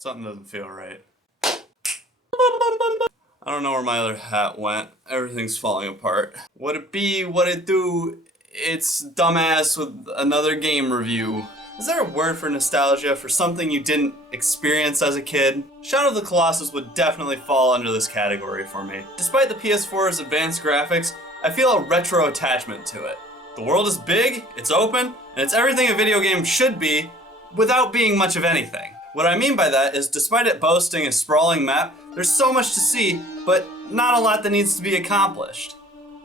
Something doesn't feel right. I don't know where my other hat went. Everything's falling apart. What it be, what it do, it's dumbass with another game review. Is there a word for nostalgia for something you didn't experience as a kid? Shadow of the Colossus would definitely fall under this category for me. Despite the PS4's advanced graphics, I feel a retro attachment to it. The world is big, it's open, and it's everything a video game should be without being much of anything. What I mean by that is, despite it boasting a sprawling map, there's so much to see, but not a lot that needs to be accomplished.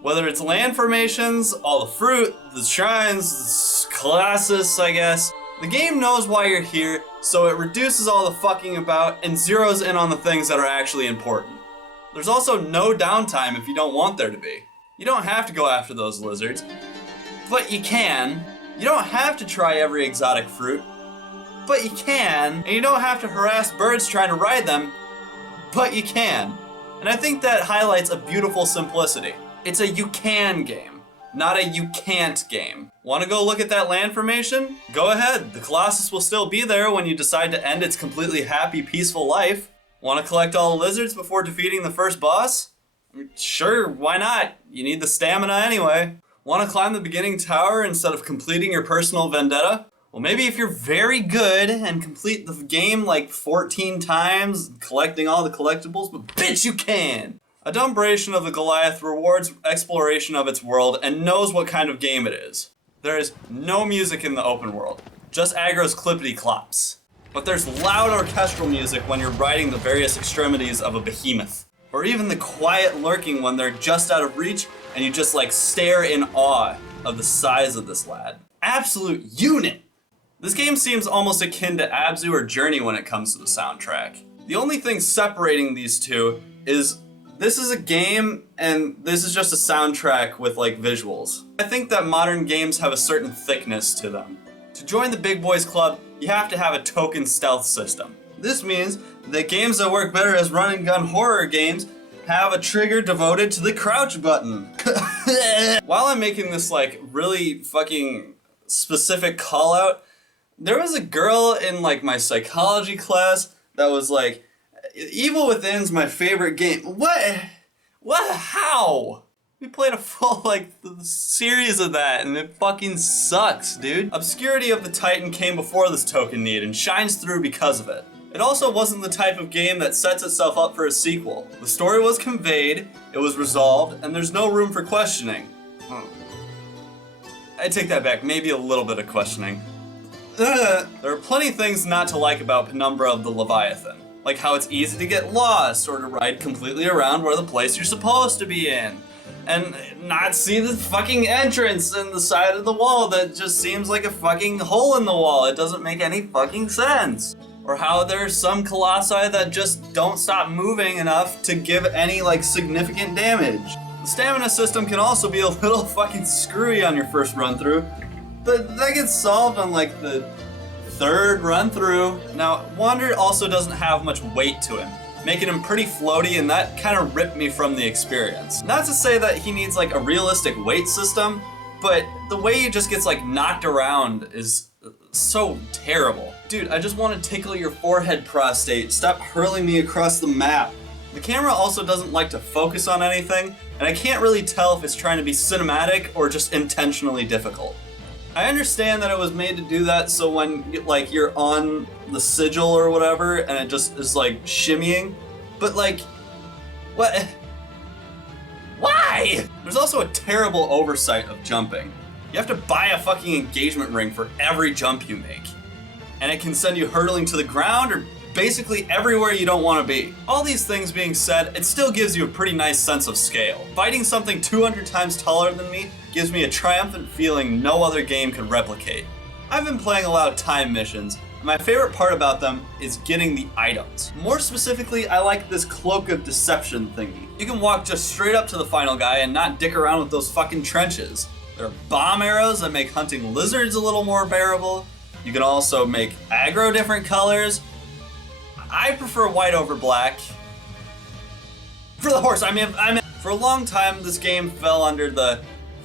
Whether it's land formations, all the fruit, the shrines, Colossus, I guess. The game knows why you're here, so it reduces all the fucking about and zeroes in on the things that are actually important. There's also no downtime if you don't want there to be. You don't have to go after those lizards, but you can. You don't have to try every exotic fruit, but you can. And you don't have to harass birds trying to ride them, but you can. And I think that highlights a beautiful simplicity. It's a you can game, not a you can't game. Want to go look at that land formation? Go ahead. The Colossus will still be there when you decide to end its completely happy, peaceful life. Want to collect all the lizards before defeating the first boss? Sure, why not? You need the stamina anyway. Want to climb the beginning tower instead of completing your personal vendetta? Well, maybe if you're very good and complete the game like 14 times, collecting all the collectibles, but bitch, you can! Adumbration of the Goliath rewards exploration of its world and knows what kind of game it is. There is no music in the open world, just aggro's clippity-clops. But there's loud orchestral music when you're riding the various extremities of a behemoth. Or even the quiet lurking when they're just out of reach and you just like stare in awe of the size of this lad. Absolute unit! This game seems almost akin to Abzu or Journey when it comes to the soundtrack. The only thing separating these two is this is a game and this is just a soundtrack with like visuals. I think that modern games have a certain thickness to them. To join the big boys club, you have to have a token stealth system. This means that games that work better as run and gun horror games have a trigger devoted to the crouch button. While I'm making this like really fucking specific call out, there was a girl in like my psychology class that was like, Evil Within's my favorite game. What? How? We played a full like series of that and it fucking sucks, dude. Obscurity of the Titan came before this token need and shines through because of it. It also wasn't the type of game that sets itself up for a sequel. The story was conveyed, it was resolved, and there's no room for questioning. I take that back, maybe a little bit of questioning. There are plenty of things not to like about Penumbra of the Leviathan. Like how it's easy to get lost or to ride completely around where the place you're supposed to be in. And not see the fucking entrance in the side of the wall that just seems like a fucking hole in the wall. It doesn't make any fucking sense. Or how there's some colossi that just don't stop moving enough to give any like significant damage. The stamina system can also be a little fucking screwy on your first run through, but that gets solved on like the third run through. Now, Wander also doesn't have much weight to him, making him pretty floaty, and that kind of ripped me from the experience. Not to say that he needs like a realistic weight system, but the way he just gets like knocked around is so terrible. Dude, I just want to tickle your forehead prostate. Stop hurling me across the map. The camera also doesn't like to focus on anything, and I can't really tell if it's trying to be cinematic or just intentionally difficult. I understand that it was made to do that so when like you're on the sigil or whatever and it just is like shimmying, but like, what? Why? There's also a terrible oversight of jumping. You have to buy a fucking engagement ring for every jump you make. And it can send you hurtling to the ground or basically everywhere you don't want to be. All these things being said, it still gives you a pretty nice sense of scale. Fighting something 200 times taller than me gives me a triumphant feeling no other game could replicate. I've been playing a lot of time missions, and my favorite part about them is getting the items. More specifically, I like this cloak of deception thingy. You can walk just straight up to the final guy and not dick around with those fucking trenches. There are bomb arrows that make hunting lizards a little more bearable. You can also make aggro different colors. I prefer white over black. For the horse, I mean, for a long time, this game fell under the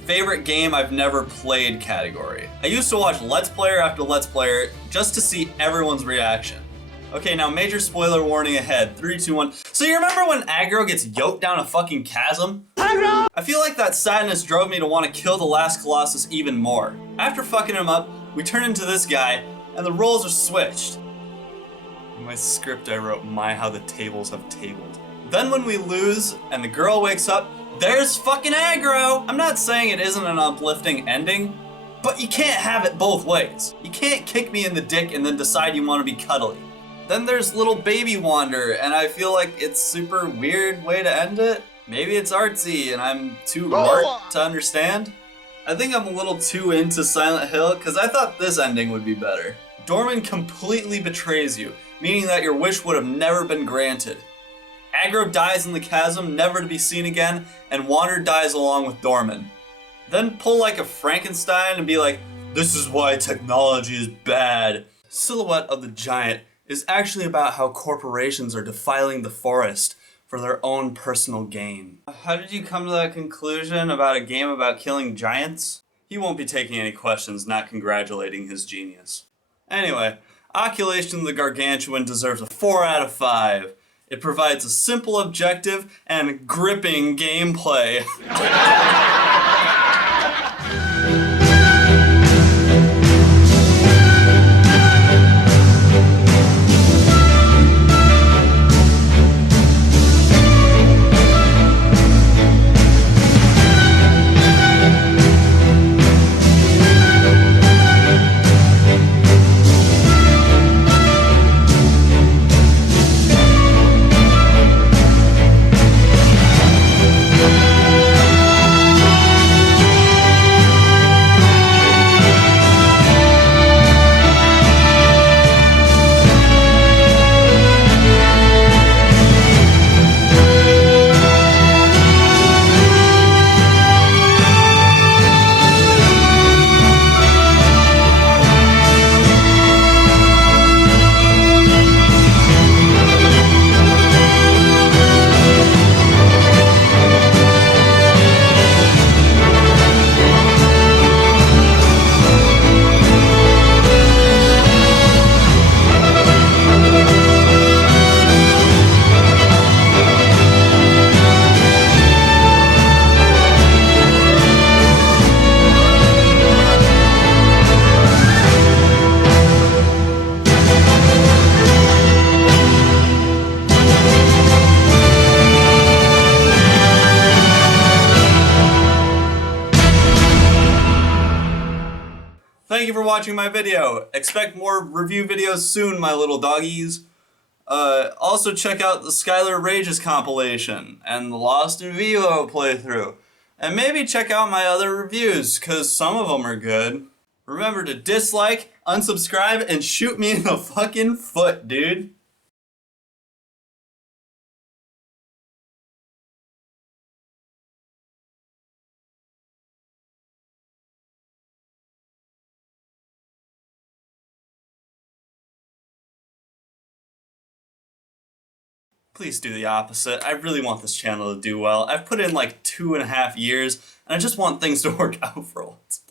favorite game I've never played category. I used to watch Let's Player after Let's Player just to see everyone's reaction. Okay, now major spoiler warning ahead. 3, 2, 1. So you remember when Aggro gets yoked down a fucking chasm? Aggro! I feel like that sadness drove me to want to kill the last Colossus even more. After fucking him up, we turn into this guy, and the roles are switched. In my script I wrote, my how the tables have tabled. Then when we lose, and the girl wakes up, there's fucking Aggro! I'm not saying it isn't an uplifting ending, but you can't have it both ways. You can't kick me in the dick and then decide you want to be cuddly. Then there's little baby Wander, and I feel like it's super weird way to end it. Maybe it's artsy and I'm too rort to understand. I think I'm a little too into Silent Hill because I thought this ending would be better. Dorman completely betrays you, meaning that your wish would have never been granted. Aggro dies in the chasm, never to be seen again, and Wander dies along with Dorman. Then pull like a Frankenstein and be like, this is why technology is bad. Silhouette of the Giant is actually about how corporations are defiling the forest for their own personal gain. How did you come to that conclusion about a game about killing giants? He won't be taking any questions, not congratulating his genius. Anyway, Oculation of the Gargantuan deserves a 4 out of 5. It provides a simple objective and gripping gameplay. Thank you for watching my video. Expect more review videos soon, my little doggies. Also check out the Skylar Rages compilation and the Lost in Vivo playthrough. And maybe check out my other reviews, cause some of them are good. Remember to dislike, unsubscribe, and shoot me in the fucking foot, dude. Please do the opposite. I really want this channel to do well. I've put in like 2.5 years, and I just want things to work out for once.